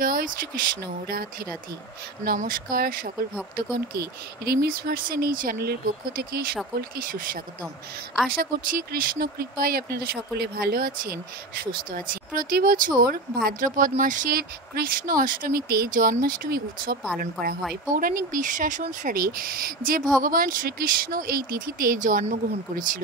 জয় শ্রীকৃষ্ণ। রাধে রাধে। নমস্কার সকল ভক্তগণকে। রিমিস ভার্সেন এই চ্যানেলের পক্ষ থেকে সকলকে সুস্বাগতম। আশা করছি কৃষ্ণ কৃপায় আপনারা সকলে ভালো আছেন, সুস্থ আছেন। প্রতি বছর ভাদ্রপদ মাসের কৃষ্ণ অষ্টমীতে জন্মাষ্টমী উৎসব পালন করা হয়। পৌরাণিক বিশ্বাস অনুসারে যে ভগবান শ্রীকৃষ্ণ এই তিথিতে জন্মগ্রহণ করেছিল,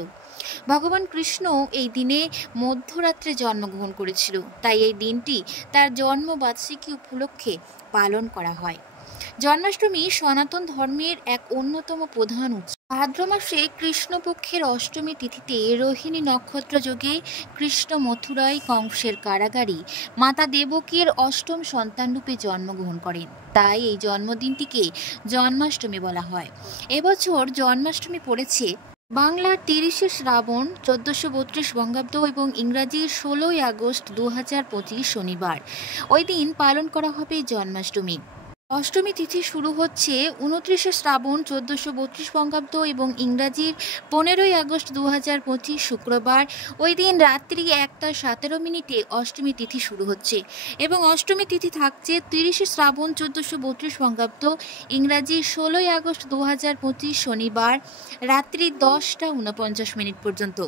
ভগবান কৃষ্ণ এই দিনে মধ্যরাত্রে জন্মগ্রহণ করেছিল, তাই এই দিনটি তার জন্মবার্ষিকী উপলক্ষে পালন করা হয়। জন্মাষ্টমী সনাতন ধর্মের এক অন্যতম প্রধান উৎসব। ভাদ্র মাসে কৃষ্ণপক্ষের অষ্টমী তিথিতে রোহিণী নক্ষত্র যোগে কৃষ্ণ মথুরায় কংসের কারাগারে মাতা দেবকীর অষ্টম সন্তানরূপে জন্মগ্রহণ করেন, তাই এই জন্মদিনটিকে জন্মাষ্টমী বলা হয়। এবছর জন্মাষ্টমী পড়েছে বাংলার ৩০শে শ্রাবণ ১৪৩২ বঙ্গাব্দ এবং ইংরাজির ১৬ই আগস্ট ২০২৫ শনিবার। ওই দিন পালন করা হবে জন্মাষ্টমী। অষ্টমী তিথি শুরু হচ্ছে ২৯শে শ্রাবণ ১৪৩২ বঙ্গাব্দ এবং ইংরাজির ১৫ই আগস্ট ২০২৫ শুক্রবার। ওই দিন রাত্রি ১টা ১৭ অষ্টমী তিথি শুরু হচ্ছে এবং অষ্টমী তিথি থাকছে ৩০শে শ্রাবণ ১৪৩২ বঙ্গাব্দ ইংরাজি ১৬ই আগস্ট ২০২৫ শনিবার রাত্রি ১০টা ৪৯ পর্যন্ত।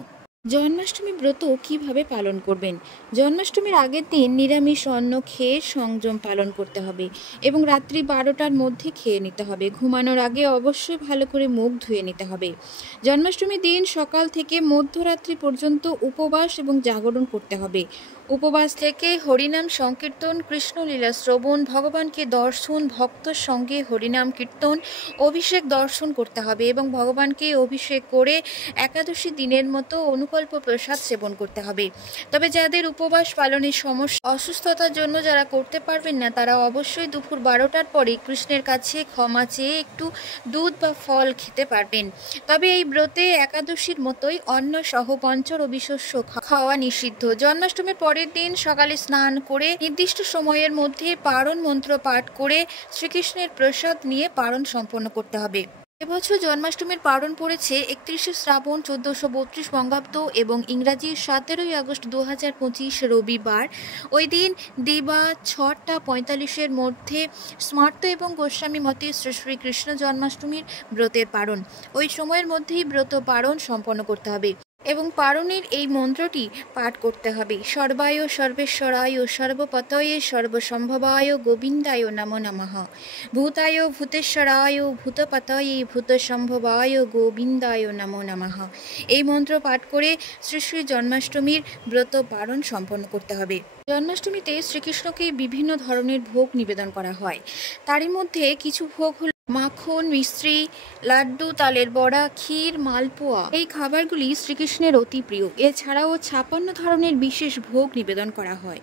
জন্মাষ্টমী ব্রত কিভাবে পালন করবেন? জন্মাষ্টমীর আগের দিন নিরামিষ অন্ন খেয়ে সংযম পালন করতে হবে এবং রাত্রি ১২টার মধ্যে খেয়ে নিতে হবে। ঘুমানোর আগে অবশ্যই ভালো করে মুখ ধুয়ে নিতে হবে। জন্মাষ্টমীর দিন সকাল থেকে মধ্যরাত্রি পর্যন্ত উপবাস এবং জাগরণ করতে হবে। উপবাস থেকে হরিনাম সংকীর্তন, কৃষ্ণলীলা শ্রবণ, ভগবানকে দর্শন, ভক্তর সঙ্গে হরিনাম কীর্তন, অভিষেক দর্শন করতে হবে এবং ভগবানকে অভিষেক করে একাদশী দিনের মতো অনুকল্প প্রসাদ সেবন করতে হবে। তবে যাদের উপবাস পালনের সমস্যা, অসুস্থতার জন্য যারা করতে পারবেন না, তারা অবশ্যই দুপুর ১২টার পরে কৃষ্ণের কাছে ক্ষমা চেয়ে একটু দুধ বা ফল খেতে পারবেন। তবে এই ব্রতে একাদশীর মতোই অন্ন সহ পঞ্চরবি শস্য খাওয়া নিষিদ্ধ। জন্মাষ্টমীর পরের দিন সকালে স্নান করে নির্দিষ্ট সময়ের মধ্যে পারণ মন্ত্র পাঠ করে শ্রীকৃষ্ণের প্রসাদ নিয়ে পারণ সম্পন্ন করতে হবে। এবছর জন্মাষ্টমীর পারণ পড়েছে ৩১শে শ্রাবণ ১৪৩২ বঙ্গাব্দ এবং ইংরাজি ১৭ই আগস্ট ২০২৫ রবিবার। ওই দিন দিবা ৬টা ৪৫ মধ্যে স্মার্ত এবং গোস্বামী মতে শ্রী শ্রীকৃষ্ণ জন্মাষ্টমীর ব্রতের পারণ। ওই সময়ের মধ্যেই ব্রত পারণ সম্পন্ন করতে হবে এবং পারণের এই মন্ত্রটি পাঠ করতে হবে। সর্বায় সর্বেশ্বরায় সর্বপতয়ে সর্বসম্ভবায় গোবিন্দায় নমো নমঃ। ভূতায় ভূতেশ্বরায় ভূতপতয়ে ভূতসম্ভবায় গোবিন্দায় নমো নমঃ। এই মন্ত্র পাঠ করে শ্রী শ্রী জন্মাষ্টমীর ব্রত পারণ সম্পন্ন করতে হবে। জন্মাষ্টমীতে শ্রীকৃষ্ণকে বিভিন্ন ধরনের ভোগ নিবেদন করা হয়। তারই মধ্যে কিছু ভোগ হল মাখন, মিশ্রি, লাড্ডু, তালের বড়া, ক্ষীর, মালপোয়া। এই খাবারগুলি শ্রীকৃষ্ণের অতি প্রিয়। এছাড়াও ৫৬ ধরনের বিশেষ ভোগ নিবেদন করা হয়।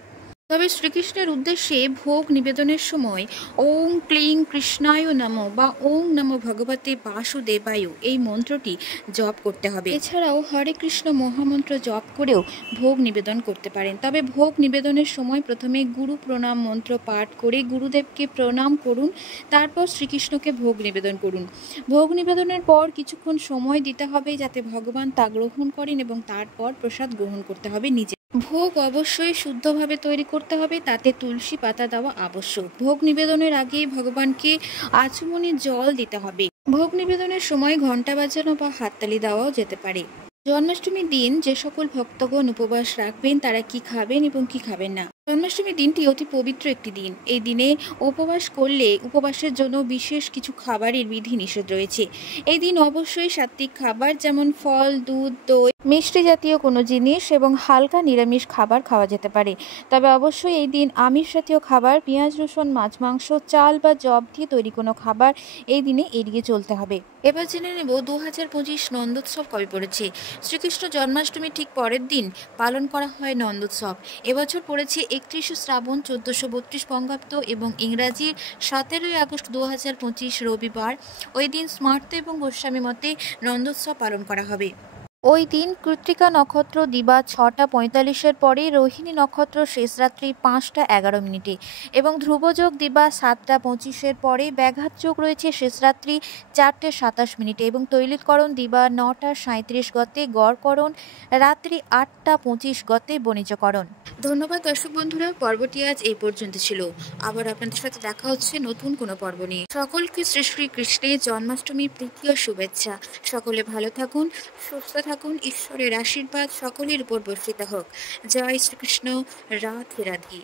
তবে শ্রীকৃষ্ণের উদ্দেশ্যে ভোগ নিবেদনের সময় ওং ক্লিং কৃষ্ণায় নমঃ বা ওং নমো ভগবতে বাসুদেবায় এই মন্ত্রটি জপ করতে হবে। এছাড়াও হরে কৃষ্ণ মহামন্ত্র জপ করেও ভোগ নিবেদন করতে পারেন। তবে ভোগ নিবেদনের সময় প্রথমে গুরু প্রণাম মন্ত্র পাঠ করে গুরুদেবকে প্রণাম করুন, তারপর শ্রীকৃষ্ণকে ভোগ নিবেদন করুন। ভোগ নিবেদনের পর কিছুক্ষণ সময় দিতে হবে যাতে ভগবান তা গ্রহণ করেন এবং তারপর প্রসাদ গ্রহণ করতে হবে নিজে। ভোগ অবশ্যই শুদ্ধভাবে তৈরি করতে হবে, তাতে তুলসী পাতা দেওয়া আবশ্যক। ভোগ নিবেদনের আগে ভগবানকে আচমনে জল দিতে হবে। ভোগ নিবেদনের সময় ঘণ্টা বাজানো বা হাততালি দেওয়াও যেতে পারে। জন্মাষ্টমীর দিন যে সকল ভক্তগণ উপবাস রাখবেন তারা কি খাবেন এবং কি খাবেন না। জন্মাষ্টমীর দিনটি অতি পবিত্র একটি দিন। এই দিনে উপবাস করলে উপবাসের জন্য বিশেষ কিছু খাবারের বিধি নিষেধ রয়েছে। এই দিন অবশ্যই সাত্ত্বিক খাবার যেমন ফল, দুধ, দই, মিষ্টি জাতীয় কোনো জিনিস এবং হালকা নিরামিষ খাবার খাওয়া যেতে পারে। তবে অবশ্যই এই দিন আমিষ জাতীয় খাবার, পেঁয়াজ, রসুন, মাছ, মাংস, চাল বা জব দিয়ে তৈরি কোনো খাবার এই দিনে এড়িয়ে চলতে হবে। এবার জেনে নেব ২০২৫ নন্দোৎসব কবে পড়েছে। শ্রীকৃষ্ণ জন্মাষ্টমীর ঠিক পরের দিন পালন করা হয় নন্দোৎসব। এবছর পড়েছে ৩১শে শ্রাবণ ১৪৩২ বঙ্গাব্দ এবং ইংরাজির ১৭ই আগস্ট ২০২৫ রবিবার। ওই দিন স্মার্ত এবং গোস্বামী মতে নন্দোৎসব পালন করা হবে। ওই দিন কৃত্তিকা নক্ষত্র দিবা 6টা 45-এর পরে, রোহিণী নক্ষত্র শেষ রাত্রি 5টা 11 মিনিটে এবং ধ্রুবযোগ দিবা 7টা 25-এর পরে, ব্যাঘাত যোগ রয়েছে শেষ রাত্রি 4টে 27 মিনিটে এবং তৈলিতকরণ দিবা 9টা 37 গতে, গড়করণ রাত্রি 8টা 25 গতে, বণিজকরণ। ধন্যবাদ দর্শক বন্ধুরা, পর্বটি আজ এই পর্যন্ত ছিল। আবার আপনাদের সাথে দেখা হচ্ছে নতুন কোনো পর্ব নিয়ে। সকলকে শ্রী শ্রী কৃষ্ণের জন্মাষ্টমী প্রীতি ও শুভেচ্ছা। সকলে ভালো থাকুন, সুস্থ থাকুন, ঈশ্বরের আশীর্বাদ সকলের উপর বর্ষিত হোক। জয় শ্রীকৃষ্ণ, রাধে রাধে।